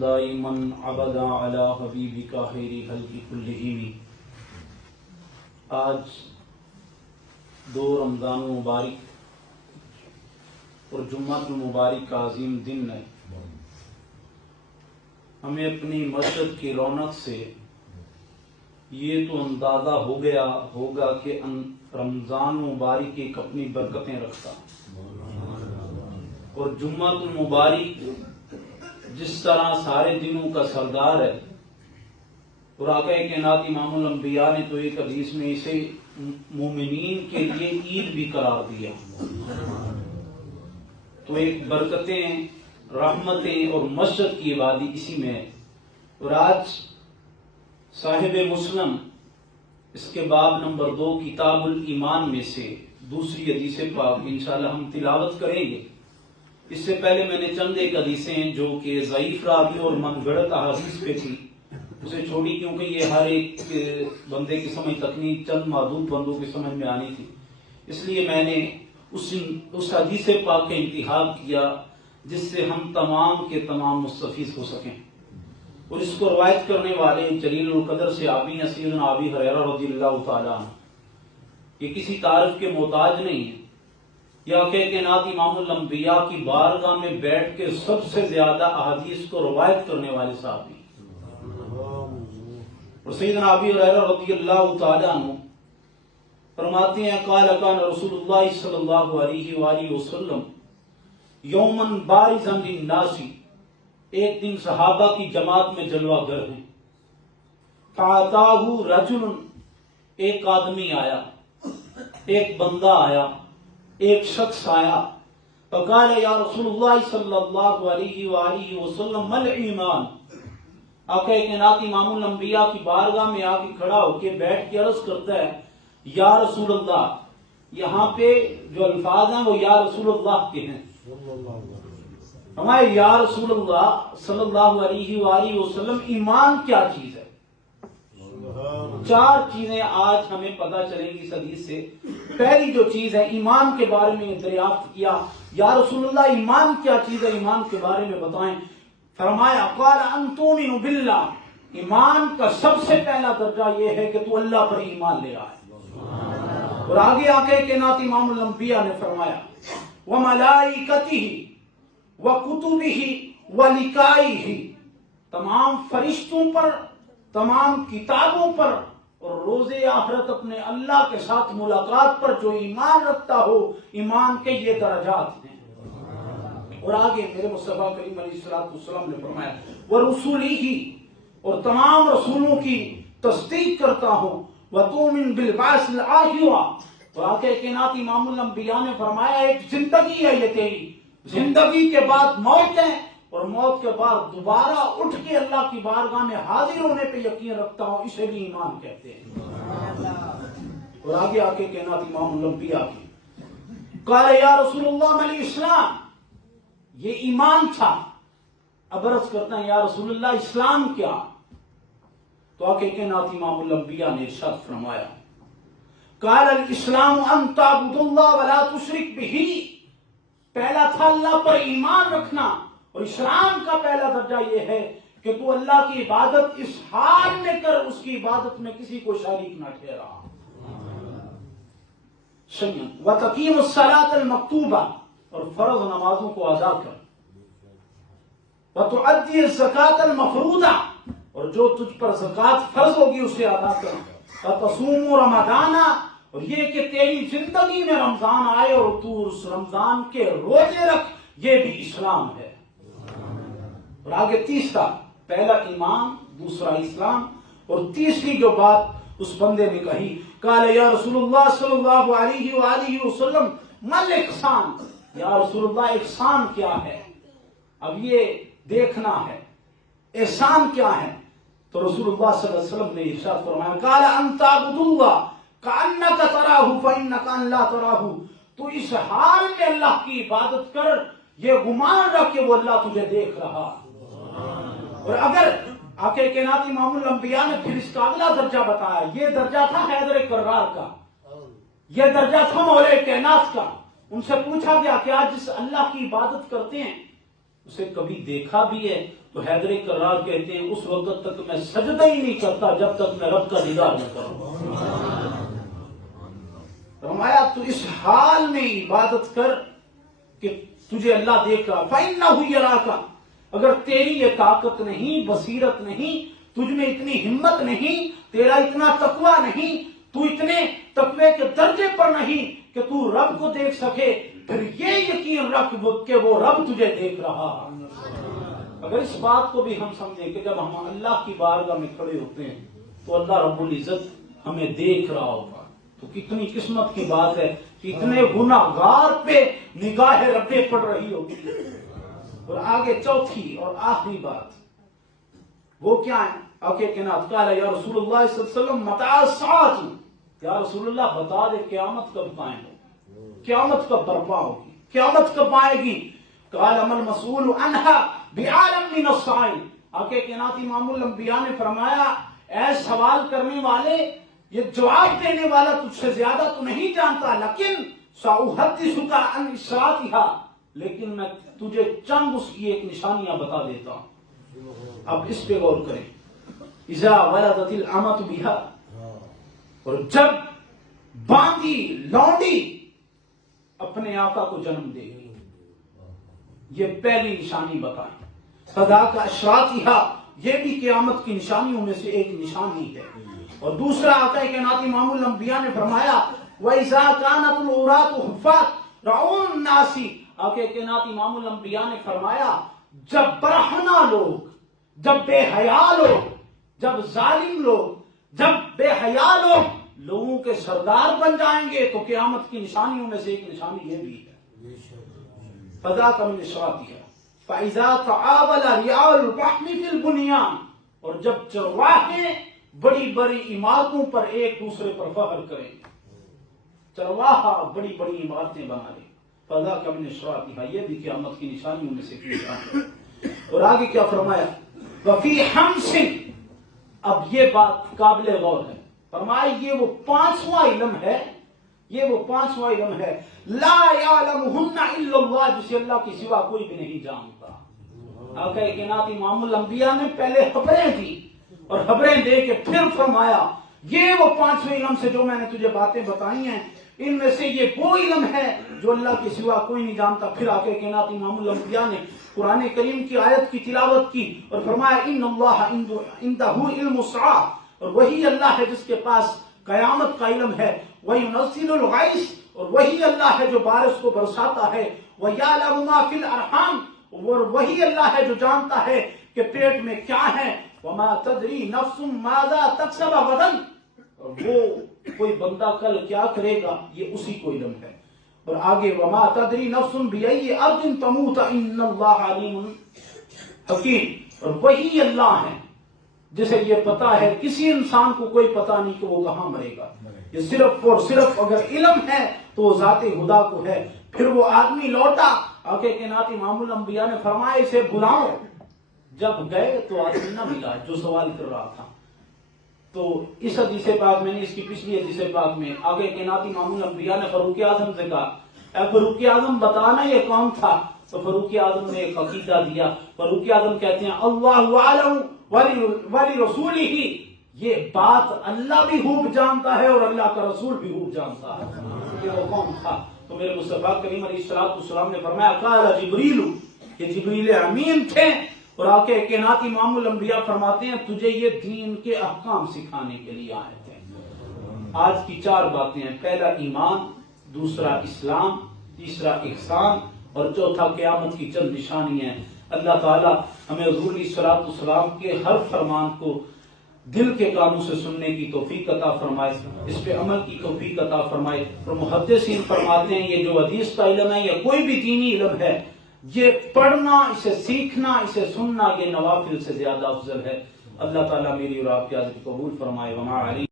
دائما عبدا علی حبیبک خیر خلق کلہم۔ آج 2 رمضان مبارک اور جمعہ المبارک کا عظیم دن ہے۔ ہمیں اپنی مسجد کی رونق سے یہ تو اندازہ ہو گیا ہوگا کہ رمضان مبارک ایک اپنی برکتیں رکھتا اور جمعہ المبارک جس طرح سارے دنوں کا سردار ہے، اور آقا کائنات امام الانبیاء نے تو ایک حدیث میں اسے مومنین کے لیے عید بھی قرار دیا۔ تو ایک برکتیں، رحمتیں اور مسجد کی آبادی اسی میں ہے۔ اور آج صاحب مسلم اس کے باب نمبر 2 کتاب الایمان میں سے دوسری حدیث پاک انشاءاللہ ہم تلاوت کریں گے۔ اس سے پہلے میں نے چند ایک حدیثیں جو کہ ضعیف راوی اور من گھڑت احادیث پہ تھی اسے چھوڑی، کیونکہ یہ ہر ایک بندے کی سمجھ تک نہیں، چند محدود بندوں کی سمجھ میں آنی تھی۔ اس لیے میں نے اس حدیث پاک کا انتخاب کیا جس سے ہم تمام کے تمام مستفیض ہو سکیں۔ اور اس کو روایت کرنے والے جلیل القدر سے آبی ہیں سیدنا ابی ہریرہ رضی اللہ تعالیٰ عنہ۔ یہ کسی تعارف کے محتاج نہیں ہے۔ یا کہ کائنات امام الانبیاء کی بارگاہ میں بیٹھ کے سب سے زیادہ احادیث کو روایت کرنے والے صحابی، اور سیدنا ابی ہریرہ رضی اللہ تعالیٰ عنہ فرماتے ہیں قال کان رسول اللہ صلی اللہ علیہ وآلہ وسلم یومن بارزا للناس، ایک دن صحابہ کی جماعت میں جلوہ گر ہیں۔ فاتاہ رجل، ایک آدمی آیا، ایک بندہ آیا، ایک شخص آیا۔ فقال یا رسول اللہ صلی اللہ علیہ وآلہ وسلم مل ایمان، آقا کائنات امام الانبیاء کی بارگاہ میں آ کے کھڑا ہو کے بیٹھ کے عرض کرتا ہے یا رسول اللہ۔ یہاں پہ جو الفاظ ہیں وہ یا رسول اللہ کے ہیں۔ ہمارے یا رسول اللہ صلی اللہ علیہ وآلہ وسلم ایمان کیا چیز ہے؟ 4 چیزیں آج ہمیں پتہ چلیں گی اس حدیث سے۔ پہلی جو چیز ہے ایمان کے بارے میں دریافت کیا، یا رسول اللہ ایمان کیا چیز ہے، ایمان کے بارے میں بتائیں۔ فرمایا قال ان تؤمن باللہ، ایمان کا سب سے پہلا درجہ یہ ہے کہ تو اللہ پر ایمان لے آئے۔ اور آگے آقا کائنات امام الانبیاء نے فرمایا وملائکتہ وکتبہ ولقائہ، تمام فرشتوں پر، تمام کتابوں پر اور روز آخرت اپنے اللہ کے ساتھ ملاقات پر جو ایمان رکھتا ہو، ایمان کے یہ درجات ہیں۔ اور آگے میرے مصطفیٰ کریم علیہ السلام نے فرمایا وَرُسُلِهِ، اور تمام رسولوں کی تصدیق کرتا ہوں، وَتُؤْمِنُ بِالْبَعْثِ الْآخِرَةِ، اور آقا کائنات امام الانبیاء نے فرمایا ایک زندگی ہے یہ تیری، زندگی کے بعد موت ہے، اور موت کے بعد دوبارہ اٹھ کے اللہ کی بارگاہ میں حاضر ہونے پہ یقین رکھتا ہوں، اسے بھی ایمان کہتے ہیں۔ اور آگے آقا کائنات امام الانبیاء کی قال یا رسول اللہ مل اسلام، یہ ایمان تھا۔ اب عرض کرتا ہے یا رسول اللہ اسلام کیا؟ تو آقا کائنات امام الانبیاء نے ارشاد فرمایا قال الاسلام ان تعبد اللہ ولا تشرک بہ، پہلا تھا اللہ پر ایمان رکھنا، اور اسلام کا پہلا درجہ یہ ہے کہ تو اللہ کی عبادت اس حال میں کر، اس کی عبادت میں کسی کو شریک نہ ٹھہرا۔ وَتَقِيمُ الصَّلَاةَ الْمَكْتُوبَةَ، اور فرض نمازوں کو ادا کر۔ وَتُؤَدِّي الزَّكَاةَ الْمَفْرُوضَةَ، اور جو تجھ پر زکوٰۃ فرض ہوگی اسے ادا کر۔ وَتَصُومُ رَمَضَانَ، اور یہ کہ تیری زندگی میں رمضان آئے اور تو اس رمضان کے روزے رکھ، یہ بھی اسلام ہے۔ اور آگے تیسرا، پہلا ایمان، دوسرا اسلام، اور تیسری جو بات اس بندے نے کہی قال یا رسول اللہ صلی اللہ علیہ وآلہ وسلم مل احسان، یا رسول اللہ احسان کیا ہے؟ اب یہ دیکھنا ہے احسان کیا ہے۔ تو رسول اللہ صلی اللہ علیہ وسلم نے ارشاد فرمایا قال ان تعبد اللہ کأنک تراہ فإنک ان لا تراہ، تو اس حال میں اللہ کی عبادت کر، یہ گمان رکھ کہ وہ اللہ تجھے دیکھ رہا۔ اور اگر آقا کائنات امام الانبیاء نے پھر اس کا اگلا درجہ بتایا، یہ درجہ تھا حیدر کرار کا، یہ درجہ تھا مولا کائنات کا۔ ان سے پوچھا گیا کہ آج جس اللہ کی عبادت کرتے ہیں اسے کبھی دیکھا بھی ہے؟ تو حیدر کرار کہتے ہیں اس وقت تک میں سجدہ ہی نہیں کرتا جب تک میں رب کا دیدار نہ کروں۔ فرمایا تو اس حال میں عبادت کر کہ تجھے اللہ دیکھ رہا۔ فَإِنَّهُ يَرَاكَ، اگر تیری یہ طاقت نہیں، بصیرت نہیں، تجھ میں اتنی ہمت نہیں، تیرا اتنا تقوی نہیں، تو اتنے تقوی کے درجے پر نہیں کہ تو رب کو دیکھ سکے، پھر یہ یقین رکھ کہ وہ رب تجھے دیکھ رہا۔ اگر اس بات کو بھی ہم سمجھیں کہ جب ہم اللہ کی بارگاہ میں کھڑے ہوتے ہیں تو اللہ رب العزت ہمیں دیکھ رہا ہوگا، تو کتنی قسمت کی بات ہے کہ اتنے گناہگار پہ نگاہ ربے پڑ رہی ہوگی۔ اور آگے چوتھی اور آخری بات وہ کیا ہے؟ آگے کہنا قال یا رسول اللہ صلی اللہ علیہ وسلم متى الساعة، یا رسول اللہ بتا دے قیامت کب قائم ہوگی، قیامت کب برپا ہوگی، قیامت کب آئے گی؟ قال ما المسؤول عنها بعالم من السائل، آگے کہنا امام الانبیاء نے فرمایا اے سوال کرنے والے، یہ جواب دینے والا تجھ سے زیادہ تو نہیں جانتا، لیکن سأحدثك عن اشراطها، لیکن میں تجھے چند اس کی ایک نشانیاں بتا دیتا ہوں۔ اب اس پہ غور کریں۔ اذا ولدت الامۃ بها، اور جب باندی لونڈی اپنے آقا کو جنم دے گی، یہ پہلی نشانی بتائیں۔ فذاک اشراطها، یہ بھی قیامت کی نشانیوں میں سے ایک نشانی ہے۔ اور دوسرا آقا کائنات امام الانبیاء نے فرمایا وَإِذَا كَانَتُ الْعُرَاةُ حُفَّاةً رَعُونَ النَّاسِ، آقا کائنات امام الانبیاء نے فرمایا جب برہنہ لوگ، جب بے حیا لوگ، جب ظالم لوگ، جب بے حیا لوگ لوگوں کے سردار بن جائیں گے تو قیامت کی نشانیوں میں سے ایک نشانی یہ بھی ہے۔ فذاک من اشراطها فَإِذَا تَعَاوَلَ رِعَاءُ الْفَحْمِ فِي الْبُنْيَانِ، اور جب چرواہے بڑی بڑی عمارتوں پر ایک دوسرے پر فخر کریں گے، چرواہا بڑی بڑی عمارتیں بنا لیں، فذاک من اشراطها، یہ بھی قیامت کی نشانیوں میں سے ایک نشانی ہے۔ اور آگے کیا فرمایا وفی حمس، اب یہ بات قابل غور ہے، فرمایا یہ وہ پانچواں علم ہے، یہ وہ پانچواں علم ہے لا یعلمہن الا اللہ، جسے اللہ کے سوا کوئی بھی نہیں جانتا۔ آقا کائنات امام الانبیاء نے پہلے خبریں دی اور خبریں دے کے پھر فرمایا یہ وہ پانچویں علم سے جو میں نے تجھے باتیں بتائی ہیں، ان میں سے یہ وہ علم ہے جو اللہ کے سوا کوئی نہیں جانتا۔ پھر آقا کائنات امام الانبیاء نے قرآن کریم کی آیت کی تلاوت کی اور فرمایا ان اللہ عندہ علم الساعہ، اور وہی اللہ ہے جس کے پاس قیامت کا علم ہے، وَيُنَزِّلُ الْغَيْثَ، اور وہی اللہ ہے جو بارش کو برساتا ہے، وَيَعْلَمُ مَا فِي الْأَرْحَامِ، اور وہی اللہ ہے جو جانتا ہے کہ پیٹ میں کیا ہے، وَمَا تَدْرِي نَفْسٌ مَاذَا تَكْسِبُ غَدًا، اور وہ کوئی بندہ کل کیا کرے گا یہ اسی کو علم ہے۔ اور آگے وَمَا تَدْرِي نَفْسٌ بِأَيِّ أَرْضٍ تَمُوتُ إِنَّ اللَّهَ عَلِيمٌ حکیم، اور وہی اللہ ہے جسے یہ پتا ہے، کسی انسان کو کوئی پتا نہیں کہ وہ کہاں مرے گا، یہ صرف اور صرف اگر علم ہے تو وہ ذات خدا کو ہے۔ پھر وہ آدمی لوٹا، آقا کائنات امام الانبیاء نے فرمایا اسے بلاؤ، جب گئے تو آدمی نہ ملا جو سوال کر رہا تھا۔ تو اس حدیث پاک میں نے اس کی پچھلی حدیث پاک میں آقا کائنات امام الانبیاء نے فاروق اعظم سے کہا اے فاروق اعظم بتانا یہ کون تھا؟ تو فاروق اعظم نے ایک عقیدہ دیا۔ فاروق اعظم کہتے ہیں اللہ اعلم ولی رسولہ، یہ بات اللہ بھی خوب جانتا ہے اور اللہ کا رسول بھی خوب جانتا ہے کہ وہ کون تھا۔ تو میرے مصطفیٰ کریم علیہ السلام نے فرمایا قال جبریل، یہ جبریل امین تھے، اور آقا کائنات امام الانبیاء فرماتے ہیں تجھے یہ دین کے احکام سکھانے کے لیے آئے تھے۔ آج کی چار باتیں ہیں، پہلا ایمان، دوسرا اسلام، تیسرا احسان، اور چوتھا قیامت کی چند نشانیاں ہیں۔ اللہ تعالی ہمیں حضور علیہ السلام کے ہر فرمان کو دل کے کانوں سے سننے کی توفیق عطا فرمائے، اس پہ عمل کی توفیق عطا فرمائے۔ اور محدثین فرماتے ہیں یہ جو حدیث کا علم ہے یا کوئی بھی دینی علم ہے، یہ پڑھنا، اسے سیکھنا، اسے سننا، یہ نوافل سے زیادہ افضل ہے۔ اللہ تعالیٰ میری اور آپ کی حاضری قبول فرمائے۔ وما علیہ